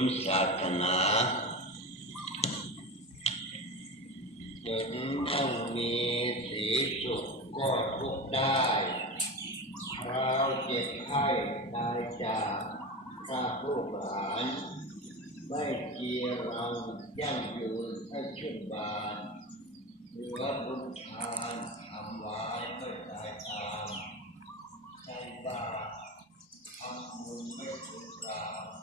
มศาสนาถึงต้องมีสีสุขก็ทุกข์ได้เราเจ็บไข้ตายจากพระลูกหลานไม่เจียเรายั่งยืนให้ชื่นบานเหลือบุญทานทำไว้ไม่ตายตามใจบ้าทำบุญไม่ถึงกล่าว